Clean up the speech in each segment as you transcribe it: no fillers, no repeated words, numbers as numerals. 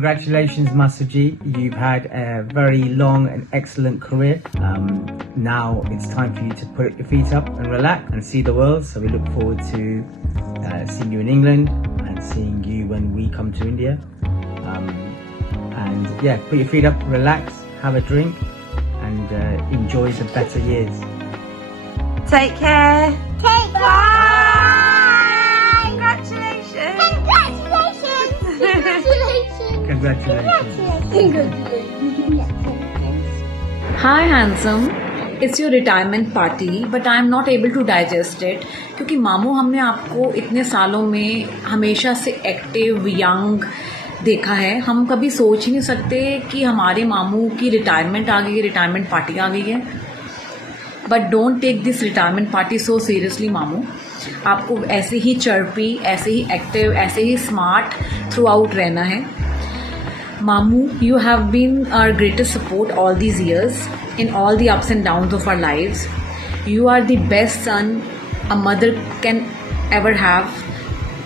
Congratulations, Masuji. You've had a very long and excellent career. Now it's time for you to put your feet up and relax and see the world. So we look forward to seeing you in England and seeing you when we come to India. And yeah, put your feet up, relax, have a drink, and enjoy the better years. Take care. Take care. Bye. Congratulations. Congratulations. Congratulations. Congratulations. Hi handsome, it's your retirement party but I am not able to digest it क्योंकि मामू हमने आपको इतने सालों में हमेशा से active young देखा है. हम कभी सोच ही नहीं सकते कि हमारे मामू की रिटायरमेंट आ गई है, रिटायरमेंट पार्टी आ गई है. But don't take this retirement party so seriously मामू. आपको ऐसे ही चर्पी, ऐसे ही एक्टिव, ऐसे ही स्मार्ट थ्रू आउट रहना है. Mamu, you have been our greatest support all these years in all the ups and downs of our lives. You are the best son a mother can ever have,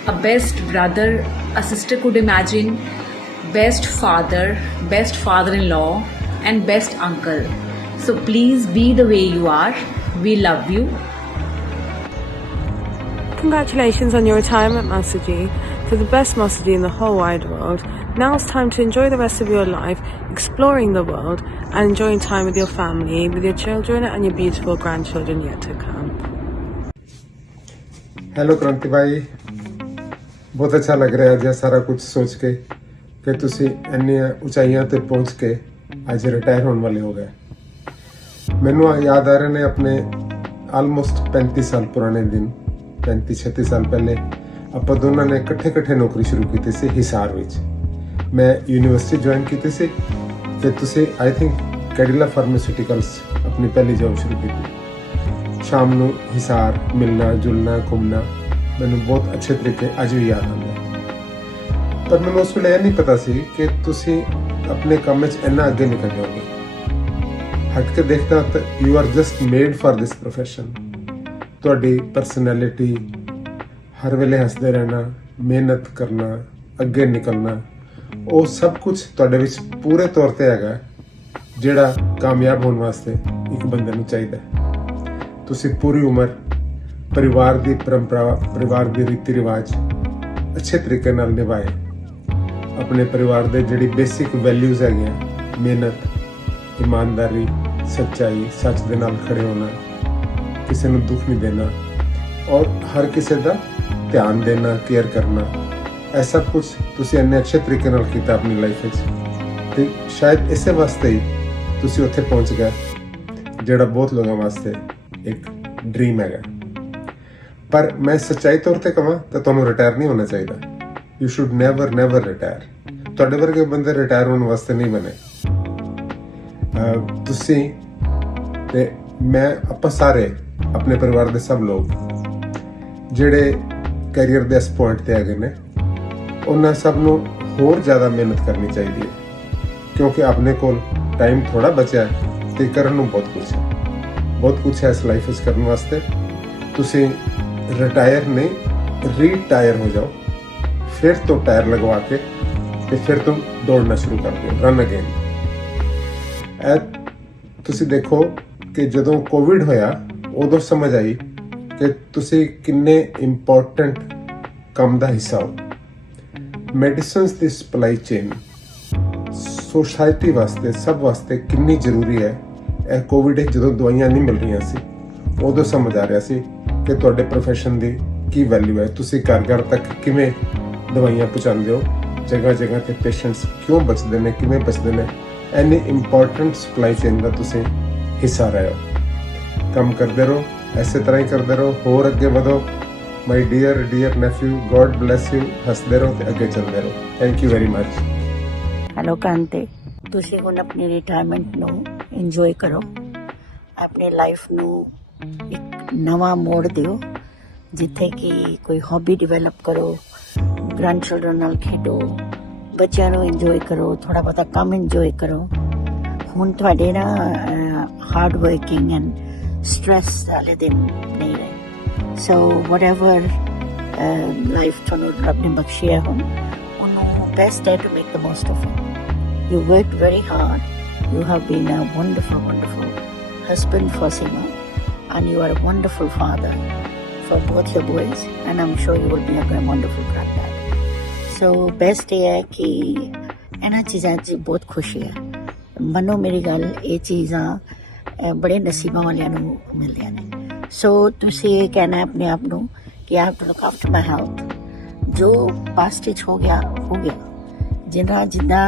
a best brother a sister could imagine, best father-in-law, and best uncle. So please be the way you are. We love you. Congratulations on your retirement, Masuji. For the best Masuji in the whole wide world. Now it's time to enjoy the rest of your life, exploring the world and enjoying time with your family, with your children and your beautiful grandchildren yet to come. Hello क्रांति भाई, बहुत अच्छा लग रहा है ਅੱਜ ਸਾਰਾ ਕੁਝ ਸੋਚ ਕੇ ਕਿ ਤੁਸੀਂ ਇੰਨੀਆਂ ਉਚਾਈਆਂ ਤੇ ਪਹੁੰਚ ਕੇ ਅੱਜ ਰਿਟਾਇਰ ਹੋਣ ਵਾਲੇ ਹੋ ਗਏ. ਮੈਨੂੰ ਯਾਦ ਆ ਰਹੇ ਨੇ ਆਪਣੇ ਆਲਮੋਸਟ 35 ਸਾਲ ਪੁਰਾਣੇ ਦਿਨ. 35-36 ਸਾਲ ਪਹਿਲੇ ਆਪਾਂ ਦੋਨਾਂ ਨੇ ਇਕੱਠੇ ਨੌਕਰੀ ਸ਼ੁਰੂ ਕੀਤੀ ਸੀ ਹਿਸਾਰ ਵਿੱਚ. ਮੈਂ ਯੂਨੀਵਰਸਿਟੀ ਜੁਆਇਨ ਕੀਤੀ ਸੀ ਤੇ ਤੁਸੀਂ ਆਈ ਥਿੰਕ ਕੈਡਿਲਾ ਫਾਰਮਾਸਿਊਟੀਕਲਸ ਆਪਣੀ ਪਹਿਲੀ ਜੌਬ ਸ਼ੁਰੂ ਕੀਤੀ. ਸ਼ਾਮ ਨੂੰ ਹਿਸਾਰ ਮਿਲਣਾ ਜੁਲਣਾ ਘੁੰਮਣਾ ਮੈਨੂੰ ਬਹੁਤ ਅੱਛੇ ਤਰੀਕੇ ਅੱਜ ਵੀ ਯਾਦ ਆਉਂਦਾ. ਪਰ ਮੈਨੂੰ ਉਸ ਵੇਲੇ ਇਹ ਨਹੀਂ ਪਤਾ ਸੀ ਕਿ ਤੁਸੀਂ ਆਪਣੇ ਕੰਮ ਵਿੱਚ ਇੰਨਾ ਅੱਗੇ ਨਿਕਲ ਜਾਓਗੇ. ਹਟ ਕੇ ਦੇਖਦਾ ਤਾਂ you are just made for this profession. ਤੁਹਾਡੀ ਪਰਸਨੈਲਿਟੀ, ਹਰ ਵੇਲੇ ਹੱਸਦੇ ਰਹਿਣਾ, ਮਿਹਨਤ ਕਰਨਾ, ਅੱਗੇ ਨਿਕਲਣਾ, ਉਹ ਸਭ ਕੁਝ ਤੁਹਾਡੇ ਵਿੱਚ ਪੂਰੇ ਤੌਰ ਤੇ ਹੈਗਾ ਜਿਹੜਾ ਕਾਮਯਾਬ ਹੋਣ ਵਾਸਤੇ ਇੱਕ ਬੰਦੇ ਨੂੰ ਚਾਹੀਦਾ. ਤੁਸੀਂ ਪੂਰੀ ਉਮਰ ਪਰਿਵਾਰ ਦੀ ਪਰੰਪਰਾ, ਪਰਿਵਾਰ ਦੇ ਰੀਤੀ ਰਿਵਾਜ ਅੱਛੇ ਤਰੀਕੇ ਨਾਲ ਨਿਭਾਏ. ਆਪਣੇ ਪਰਿਵਾਰ ਦੇ ਜਿਹੜੀ ਬੇਸਿਕ ਵੈਲਿਊਜ਼ ਹੈਗੀਆਂ, ਮਿਹਨਤ, ਇਮਾਨਦਾਰੀ, ਸੱਚਾਈ, ਸੱਚ ਦੇ ਨਾਲ ਖੜੇ ਹੋਣਾ, ਕਿਸੇ ਨੂੰ ਦੁੱਖ ਨਹੀਂ ਦੇਣਾ ਔਰ ਹਰ ਕਿਸੇ ਦਾ ਧਿਆਨ ਦੇਣਾ, ਕੇਅਰ ਕਰਨਾ, ਇਹ ਸਭ ਕੁਝ ਤੁਸੀਂ ਇੰਨੇ ਅੱਛੇ ਤਰੀਕੇ ਨਾਲ ਕੀਤਾ ਆਪਣੀ ਲਾਈਫ ਵਿੱਚ. ਤੇ ਸ਼ਾਇਦ ਇਸੇ ਵਾਸਤੇ ਹੀ ਤੁਸੀਂ ਉੱਥੇ ਪਹੁੰਚ ਗਏ ਜਿਹੜਾ ਬਹੁਤ ਲੋਕਾਂ ਵਾਸਤੇ ਇੱਕ ਡ੍ਰੀਮ ਹੈਗਾ. ਪਰ ਮੈਂ ਸੱਚਾਈ ਤੌਰ ਤੇ ਕਹਾਂ ਤਾਂ ਤੁਹਾਨੂੰ ਰਿਟਾਇਰ ਨਹੀਂ ਹੋਣਾ ਚਾਹੀਦਾ. You should never retire. ਤੁਹਾਡੇ ਵਰਗੇ ਬੰਦੇ ਰਿਟਾਇਰ ਹੋਣ ਵਾਸਤੇ ਨਹੀਂ ਬਣੇ. ਤੁਸੀਂ ਤੇ ਮੈਂ, ਆਪਾਂ ਸਾਰੇ ਆਪਣੇ ਪਰਿਵਾਰ ਦੇ ਸਭ ਲੋਕ ਜਿਹੜੇ ਕੈਰੀਅਰ ਦੇ ਇਸ ਪੁਆਇੰਟ ਤੇ ਹੈਗੇ ਨੇ, ਉਹਨਾਂ ਸਭ ਨੂੰ ਹੋਰ ਜ਼ਿਆਦਾ ਮਿਹਨਤ ਕਰਨੀ ਚਾਹੀਦੀ ਹੈ ਕਿਉਂਕਿ ਆਪਣੇ ਕੋਲ ਟਾਈਮ ਥੋੜਾ ਬਚਿਆ ਹੈ ਤੇ ਕਰਨ ਨੂੰ ਬਹੁਤ ਕੁਝ ਹੈ ਇਸ ਲਾਈਫ ਵਿੱਚ ਕਰਨ ਵਾਸਤੇ. ਤੁਸੀਂ ਰਿਟਾਇਰ ਨਹੀਂ, ਰੀਟਾਇਰ ਹੋ ਜਾਓ, ਫਿਰ ਤੋਂ ਟਾਇਰ ਲਗਵਾ ਕੇ ਤੇ ਫਿਰ ਤੋਂ ਦੌੜਨਾ ਸ਼ੁਰੂ ਕਰ ਦਿਓ, ਰਨ ਅਗੇਨ. ਤੁਸੀਂ ਦੇਖੋ ਕਿ ਜਦੋਂ ਕੋਵਿਡ ਹੋਇਆ ਉਦੋਂ ਸਮਝ ਆਈ ਕਿ ਤੁਸੀਂ ਕਿੰਨੇ ਇੰਪੋਰਟੈਂਟ ਕੰਮ ਦਾ ਹਿੱਸਾ ਹੋ. ਮੈਡੀਸਿਨਸ ਦੀ ਸਪਲਾਈ ਚੇਨ ਸੋਸਾਇਟੀ ਵਾਸਤੇ, ਸਭ ਵਾਸਤੇ ਕਿੰਨੀ ਜ਼ਰੂਰੀ ਹੈ. ਇਹ ਕੋਵਿਡ ਵਿੱਚ ਜਦੋਂ ਦਵਾਈਆਂ ਨਹੀਂ ਮਿਲ ਰਹੀਆਂ ਸੀ ਉਦੋਂ ਸਮਝ ਆ ਰਿਹਾ ਸੀ ਕਿ ਤੁਹਾਡੇ ਪ੍ਰੋਫੈਸ਼ਨ ਦੀ ਕੀ ਵੈਲਿਊ ਹੈ. ਤੁਸੀਂ ਘਰ ਤੱਕ ਕਿਵੇਂ ਦਵਾਈਆਂ ਪਹੁੰਚਾਉਂਦੇ ਹੋ, ਜਗ੍ਹਾ ਤੇ ਪੇਸ਼ੈਂਟਸ ਕਿਉਂ ਬਚਦੇ ਨੇ, ਕਿਵੇਂ ਬਚਦੇ ਨੇ. ਇੰਨੀ ਇੰਪੋਰਟੈਂਟ ਸਪਲਾਈ ਚੇਨ ਦਾ ਤੁਸੀਂ ਹਿੱਸਾ ਰਹੇ ਹੋ. ਕੰਮ ਕਰਦੇ ਰਹੋ, ਐਸੇ ਤਰ੍ਹਾਂ ਹੀ ਕਰਦੇ ਰਹੋ, ਹੋਰ ਅੱਗੇ ਵਧੋ. My dear nephew, God bless you. ਹੱਸਦੇ ਰਹੋ ਤੇ ਅੱਗੇ ਚੱਲਦੇ ਰਹੋ. Thank you very much. Hello ਕਾਂਤੇ, ਤੁਸੀਂ ਹੁਣ ਆਪਣੀ ਰਿਟਾਇਰਮੈਂਟ ਨੂੰ ਇੰਜੋਏ ਕਰੋ. ਆਪਣੀ ਲਾਈਫ ਨੂੰ ਇੱਕ ਨਵਾਂ ਮੋੜ ਦਿਓ ਜਿੱਥੇ ਕਿ ਕੋਈ ਹੌਬੀ ਡਿਵੈਲਪ ਕਰੋ, ਗ੍ਰੈਂਡ ਚਿਲਡਰਨ ਨਾਲ ਖੇਡੋ, ਬੱਚਿਆਂ ਨੂੰ ਇੰਜੋਏ ਕਰੋ, ਥੋੜ੍ਹਾ ਬਹੁਤਾ ਕੰਮ ਇੰਜੋਏ ਕਰੋ. ਹੁਣ ਤੁਹਾਡੇ ਨਾ ਹਾਰਡ ਵਰਕਿੰਗ ਐਂਡ ਸਟ੍ਰੈਸ ਵਾਲੇ ਦਿਨ ਨਹੀਂ ਰਹੇ. ਸੋ ਵਟਐਵਰ ਲਾਈਫ ਤੁਹਾਨੂੰ ਰੱਬ ਨੇ ਬਖਸ਼ਿਆ ਹੁਣ ਉਹਨੂੰ best day to make the most of it. You worked very hard. You have been a wonderful, wonderful husband for Seema, and you are a wonderful father for both your boys, and I'm sure you will be a wonderful granddad. So best ਇਹ ਹੈ ਕਿ ਇਹਨਾਂ ਚੀਜ਼ਾਂ 'ਚ ਬਹੁਤ ਖੁਸ਼ੀ ਹੈ। ਮੰਨੋ ਮੇਰੀ ਗੱਲ, ਇਹ ਚੀਜ਼ਾਂ ਬੜੇ ਨਸੀਬਾਂ ਵਾਲਿਆਂ ਨੂੰ ਮਿਲਦੀਆਂ ਨੇ। ਸੋ ਤੁਸੀਂ ਇਹ ਕਹਿਣਾ ਆਪਣੇ ਆਪ ਨੂੰ ਕਿ I have to look after my health. ਜੋ ਪਾਸਟ ਵਿੱਚ ਹੋ ਗਿਆ ਜਿੰਨਾ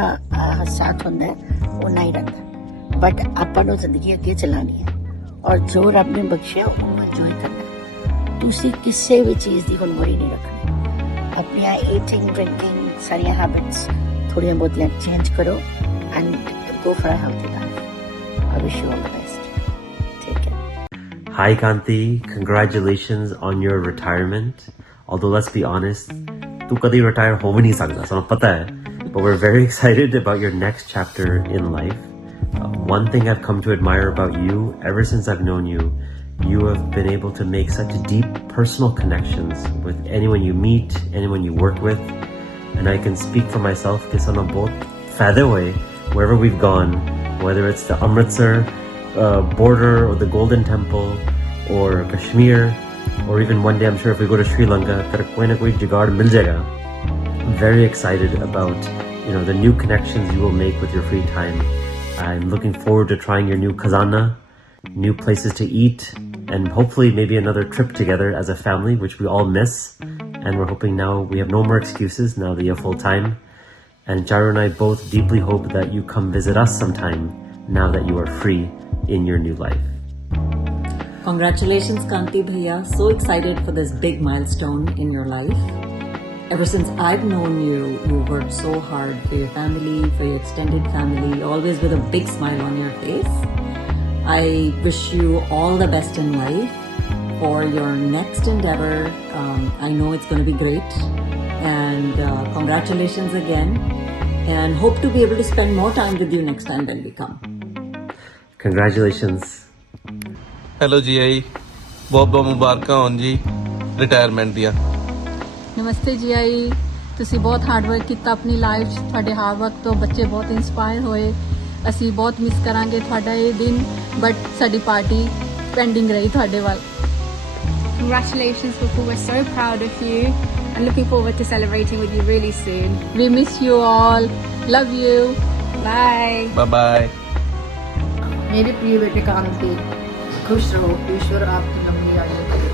ਸਾਥ ਹੁੰਦਾ ਉਹ ਨਹੀਂ ਰਹਿੰਦਾ, ਬਟ ਆਪਾਂ ਨੂੰ ਜ਼ਿੰਦਗੀ ਅੱਗੇ ਚਲਾਉਣੀ ਹੈ ਔਰ ਜੋ ਰੱਬ ਨੇ ਬਖਸ਼ਿਆ ਉਹਨੂੰ ਇੰਜੋਏ ਕਰਨਾ। ਤੁਸੀਂ ਕਿਸੇ ਵੀ ਚੀਜ਼ ਦੀ ਹੁਣ ਵਰੀ ਨਹੀਂ ਰੱਖਣੀ। ਆਪਣੀਆਂ ਈਟਿੰਗ ਡਰਿੰਕਿੰਗ ਸਾਰੀਆਂ ਹੈਬਿਟਸ ਥੋੜ੍ਹੀਆਂ ਬਹੁਤੀਆਂ ਚੇਂਜ ਕਰੋ and go for a healthy life. I wish you all the best. Take care. Hi Kanti, congratulations on your retirement. Although let's be honest, tu kadi retire ho bhi nahi sakta, sanu pata hai. But we're very excited about your next chapter in life. One thing I've come to admire about you, ever since I've known you, you have been able to make such deep personal connections with anyone you meet, anyone you work with. And I can speak for myself कि sanu bahut fayde hoye wherever we've gone, whether it's the Amritsar border or the Golden Temple or Kashmir, or even one day I'm sure if we go to Sri Lanka, koi na koi jugaad mil jayega. I'm very excited about the new connections you will make with your free time. I'm looking forward to trying your new khazana, new places to eat, and hopefully maybe another trip together as a family, which we all miss. And we're hoping now we have no more excuses now that you have full time. And Charu and I both deeply hope that you come visit us sometime now that you are free in your new life. Congratulations, Kanti Bhaiya. So excited for this big milestone in your life. Ever since I've known you, you've worked so hard for your family, for your extended family, always with a big smile on your face. I wish you all the best in life for your next endeavor. I know it's going to be great. And congratulations again, and hope to be able to spend more time with you next time when we come. Congratulations. Hello ਜੀ ਆਈ, ਬਹੁਤ ਬਹੁਤ ਮੁਬਾਰਕਾਂ ਹੋਣ ਜੀ retirement ਦੀਆਂ। ਨਮਸਤੇ ਜੀ ਆਈ, ਤੁਸੀਂ ਬਹੁਤ ਹਾਰਡ ਵਰਕ ਕੀਤਾ ਆਪਣੀ ਲਾਈਫ 'ਚ। ਤੁਹਾਡੇ ਹਾਰਡ ਵਰਕ ਤੋਂ ਬੱਚੇ ਬਹੁਤ ਇਨਸਪਾਇਰ ਹੋਏ। ਅਸੀਂ ਬਹੁਤ ਮਿਸ ਕਰਾਂਗੇ ਤੁਹਾਡਾ ਇਹ ਦਿਨ, ਬਟ ਸਾਡੀ ਪਾਰਟੀ ਪੈਂਡਿੰਗ ਰਹੀ ਤੁਹਾਡੇ ਵੱਲ। Congratulations, Fufu. We're so proud of you and looking forward to celebrating with you really soon. We miss you all. Love you. Bye. Bye bye. मेरे प्रिय बेटे कांति, खुश रहो, ईश्वर आपकी लंबी आयु करे।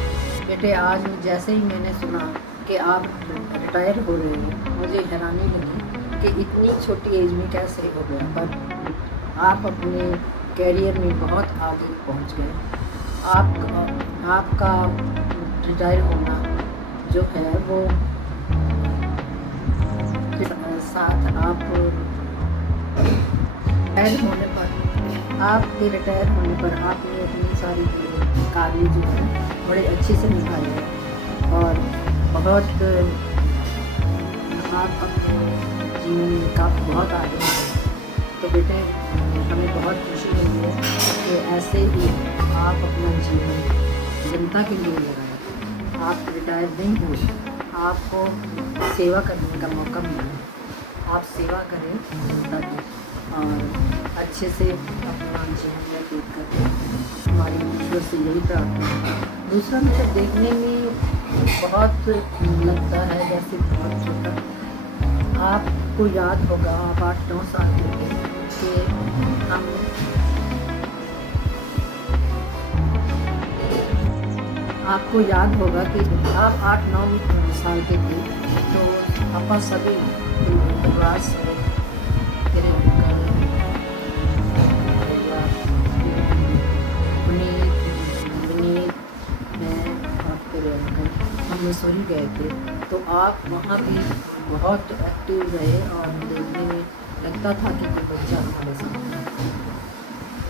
बेटे, आज जैसे ही मैंने सुना कि आप रिटायर हो रहे हैं, मुझे हैरानी लगी कि इतनी छोटी एज में कैसे हो गया, पर आप अपने कैरियर में बहुत आगे पहुंच गए। आपका रिटायर होना जो है वो साथ आप रिटायर होने पर आपने अपनी सारी कार्य जो है बड़े अच्छे से निभाए हैं और बहुत आप अपने जीवन में काफ़ी बहुत आगे हैं। तो बेटे, हमें बहुत खुशी मिली है कि ऐसे ही आप अपना जीवन जनता के लिए लगाएं। आप रिटायर नहीं हुए, आपको सेवा करने का मौका मिला। आप सेवा करें जनता की और अच्छे से अपना जीवन व्यतीत करें। हमारी ईश्वर से यही प्रार्थना है। दूसरा, मुझे देखने में बहुत लगता है जैसे बहुत छोटा। आपको याद होगा, आप 8-9 साल के थे कि हम आपको याद होगा कि आप 8-9 साल के थे तो पापा सभी परिवार से तेरे पुनीत मैं और तेरे अंकल हम मसूरी गए थे। तो आप वहाँ भी बहुत एक्टिव रहे और देखने में लगता था कि कोई बच्चा हमारे साथ है।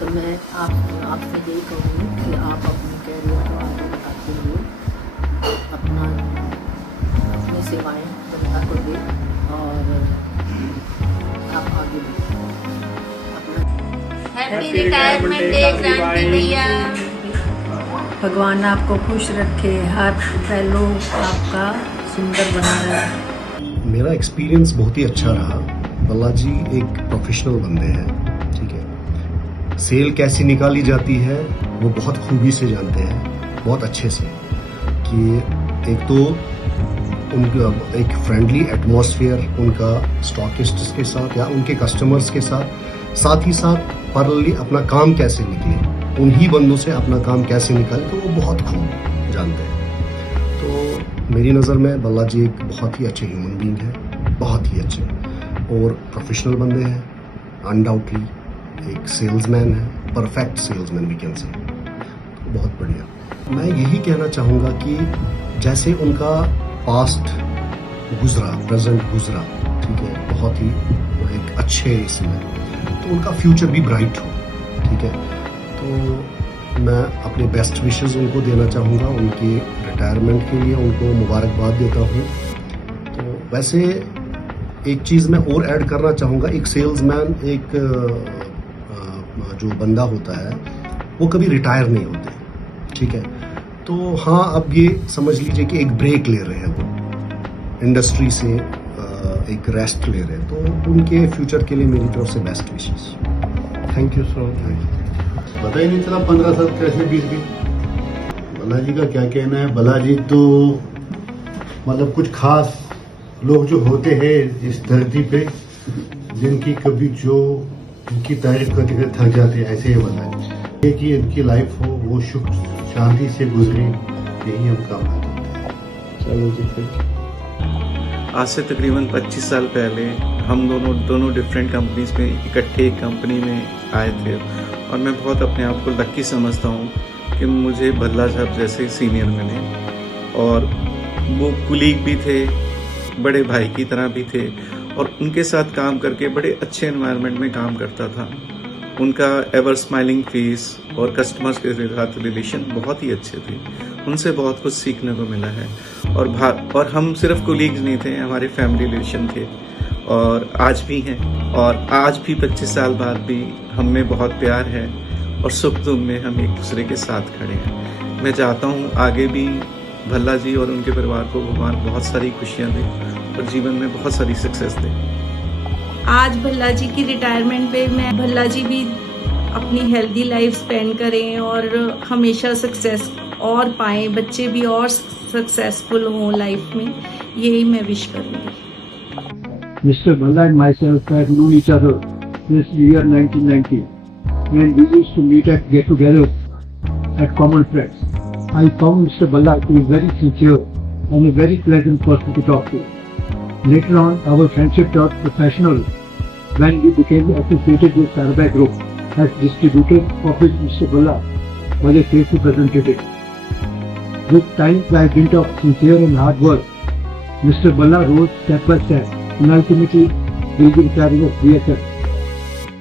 तो मैं आपसे यही कहूँगी कि आप अपने कैरियर को आगे बढ़ाते हुए अपनी सेवाएं जनता को दें और आप आगे बढ़ें। हैप्पी रिटायरमेंट डे क्रांति भैया। भगवान आपको खुश रखे, हर पहलू आपका सुंदर बना रहे। मेरा एक्सपीरियंस बहुत ही अच्छा रहा। बालाजी एक प्रोफेशनल बंदे हैं, ठीक है। सेल कैसी निकाली जाती है वो बहुत खूबी से जानते हैं, बहुत अच्छे से, कि एक तो उनका एक फ्रेंडली एटमॉस्फेयर उनका स्टॉकिस्ट्स के साथ या उनके कस्टमर्स के साथ ही साथ पैरेलली अपना काम कैसे निकले, उन्हीं बंदों से अपना काम कैसे निकाले, तो वो बहुत खूब जानते हैं। तो मेरी नज़र में बालाजी एक बहुत ही अच्छे ह्यूमन बीइंग है, बहुत ही अच्छे और प्रोफेशनल बंदे हैं। अनडाउटली एक सेल्समैन है, perfect salesman we can say. बहुत बढ़िया। मैं यही कहना चाहूँगा कि जैसे उनका पास्ट गुजरा, प्रेजेंट गुजरा, ठीक है, बहुत ही एक अच्छे इसमें, तो उनका फ्यूचर भी ब्राइट हो, ठीक है। तो मैं अपने बेस्ट विशेस उनको देना चाहूँगा, उनके रिटायरमेंट के लिए उनको मुबारकबाद देता हूँ। तो वैसे एक चीज़ मैं और ऐड करना चाहूँगा, एक सेल्समैन, एक जो बंदा होता है वो कभी रिटायर नहीं होते, ठीक है। तो हाँ, अब ये समझ लीजिए कि एक ब्रेक ले रहे हैं वो इंडस्ट्री से, एक रेस्ट ले रहे हैं, तो उनके फ्यूचर के लिए मेरी तरफ से best wishes. Thank you so much. पता ही नहीं चला 15 साल कैसे बीत गए। बालाजी का क्या कहना है, बालाजी तो मतलब कुछ खास लोग जो होते हैं इस धरती पे, जिनकी कभी जो इनकी तारीफ करते करते थक जाते हैं, ऐसे ही बालाजी। ये कि इनकी लाइफ हो वो सुख शांति से गुजरे, यही हम कामना करते हैं। चलो जी, फिर आज से तकरीबन 25 साल पहले हम दोनों डिफरेंट कंपनीज में इकट्ठे एक कंपनी में आए थे, और मैं बहुत अपने आप को लकी समझता हूँ कि मुझे भल्ला साहब जैसे सीनियर मिले, और वो कुलीग भी थे, बड़े भाई की तरह भी थे, और उनके साथ काम करके बड़े अच्छे एनवायरनमेंट में काम करता था। उनका एवर स्माइलिंग फेस और कस्टमर्स के साथ रिलेशन बहुत ही अच्छे थे, उनसे बहुत कुछ सीखने को मिला है। और हम सिर्फ कोलीग्स नहीं थे, हमारे फैमिली रिलेशन थे, और आज भी हैं, और आज भी 25 साल बाद भी हम में बहुत प्यार है, और सुख दुख में हम एक दूसरे के साथ खड़े हैं। मैं चाहता हूँ आगे भी भल्ला जी और उनके परिवार को भगवान बहुत सारी खुशियाँ दे और जीवन में बहुत सारी सक्सेस दे। आज भल्ला जी की रिटायरमेंट पे मैं भल्ला जी भी अपनी हेल्दी लाइफ स्पेंड करें और हमेशा सक्सेस और पाएं, बच्चे भी और सक्सेसफुल हों लाइफ में, यही मैं विश करूँगी। Mr. Balla and myself had known each other since the year 1990, and we used to meet at get-togethers at common friends. I found Mr. Balla to be very sincere and a very pleasant person to talk to. Later on, our friendship got professional when we became associated with Sarabhai Group as distributor, of which Mr. Balla was a sales representative. With time, by dint of sincere and hard work, Mr. Balla rose step by step and ultimately will be retiring of BSF.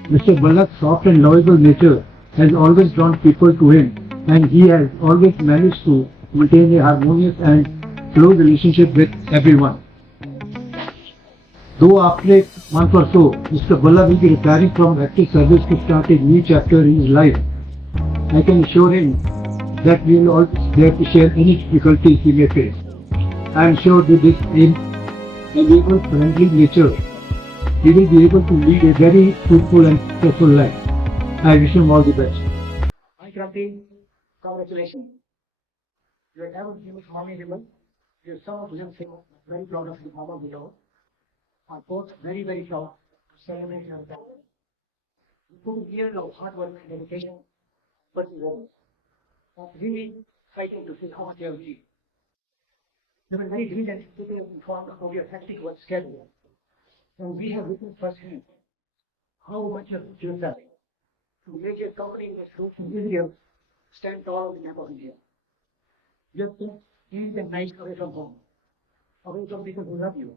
Mr. Balla's soft and lovable nature has always drawn people to him, and he has always managed to maintain a harmonious and close relationship with everyone. Though after a month or so, Mr. Balla will be retiring from active service to start a new chapter in his life, I can assure him that we will always be there to share any difficulties he may face. I am sure with this amiable, friendly nature, he will be able to lead a very fruitful and successful life. I wish him all the best. Hi Kranti, congratulations. You are ever famous Mami Ribbon. Your son of them say very proud of you, Mama below. Are both very, very proud to celebrate your family. You put a year of hard work and dedication, but you won't. I'm really fighting to see how much you have achieved. You were very diligent to be informed about your hectic work schedule. And we have witnessed firsthand how much you have done to make your company in the fruits and Israel stand tall on the map of India. You have been days and nights away from home, away from people who love you.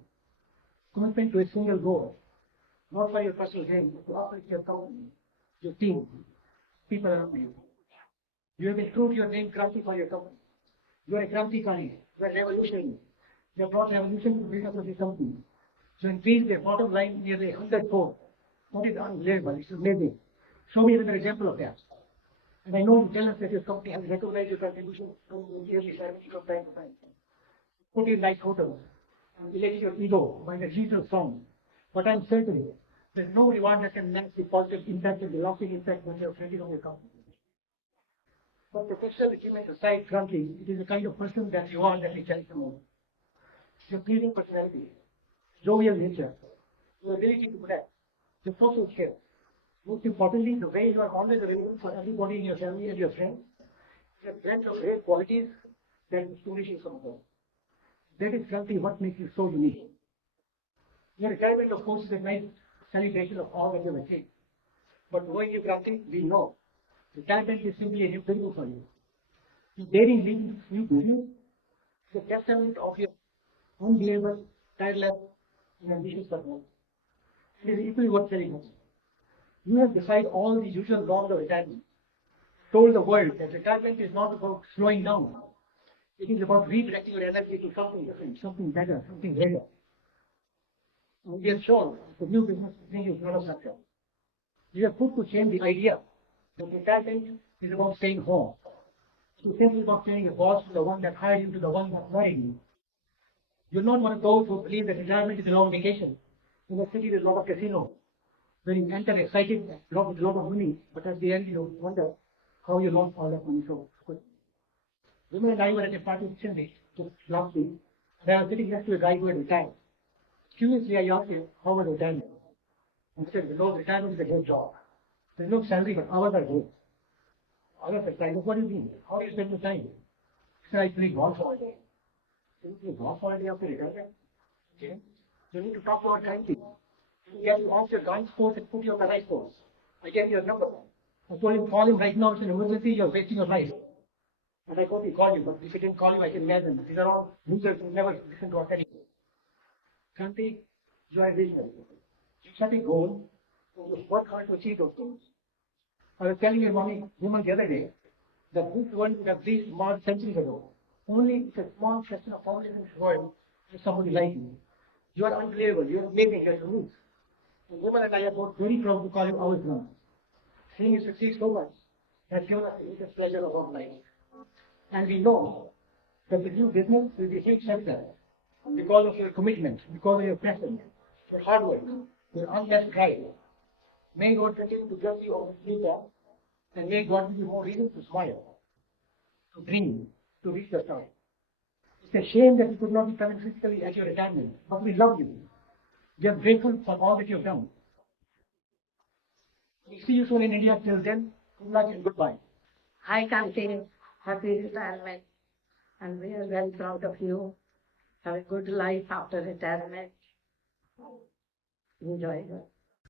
Commitment to a single goal, not for your personal gain, but to uplift your company, your team, people around you. You have been true to your name, Kranti, for your company. You are a Krantikari, you are a revolutionary. You have brought revolution to business of your company. So increase their bottom line nearly 100-fold. That is unbelievable, it's amazing. Show me another example of that. And I know you tell us that your company has recognized your contribution to nearly 70 from time to time. Put in nice hotels, and elate your ego by the digital song. But I'm certain there's no reward that can match the positive impact and the lasting impact when you're creating on your company. But professional achievement aside, frankly, it is the kind of person that you are that we cherish the most. Your pleasing personality, jovial nature, your ability to connect, your social skills. Most importantly, the way you are always available for everybody in your family and your friends. You have blend of great qualities that distinguish from them. That is frankly what makes you so unique. Your retirement, of course, is a nice celebration of all that you have achieved. But knowing you, Kranti, we know retirement is simply a new beginning for you. Your daring leap into new business is a testament of your unbelievable, tireless, and ambitious performance. It is equally worth celebrating. You have defied all the usual norms of retirement. Told the world that retirement is not about slowing down. It is about redirecting your energy to something different, something better, something greater. And we have shown the new business thing is not a success. You have put to shame the idea that retirement is about staying home. It is simply about changing a boss from the one that hired you to the one that married you. You're not one of those who believe that retirement is a long vacation. In a city, there's a lot of casinos where you enter excited with a lot of money, but at the end you wonder how you lost all that money so quick. Women and I were at a party recently, just last week, and I was sitting next to a guy who had retired. Curiously, I asked him, how was retirement? And he said, retirement is a great job. There's no salary, but hours are great. I was surprised. What do you mean? How do you spend your time? He said, I play golf all day. You play golf all day after retirement? Okay. You need to talk about kindly. You get you off your gun sports and put you on the right course. I gave you a number. I told him, call him right now. It's an emergency. You're wasting your life. And I hope he called you, but if he didn't call you, I can imagine. These are all losers who never listen to us anyway. Kranti, you are a visionary. You set a goal, and you work hard to achieve those goals. I was telling a woman the other day that this world would have reached Mars centuries ago. Only it's a small section of population in this world is somebody like you. You are unbelievable. You are amazing. You are unique. And women and I are both very proud to call you our friends. Seeing you succeed so much has given us the greatest pleasure of our life. And we know that the new business will be a huge success because of your commitment, because of your passion, your hard work, your unmatched drive. May God continue to bless you over the future, and may God give you more reasons to smile, to dream, to reach the stars. It's a shame that you could not be present physically at your retirement, but we love you. We are grateful for all that you have done. We see you soon in India. Till then, good luck and goodbye. Hi, Kranti. Happy retirement. And we are very proud of you. Have a good life after retirement. Enjoy it.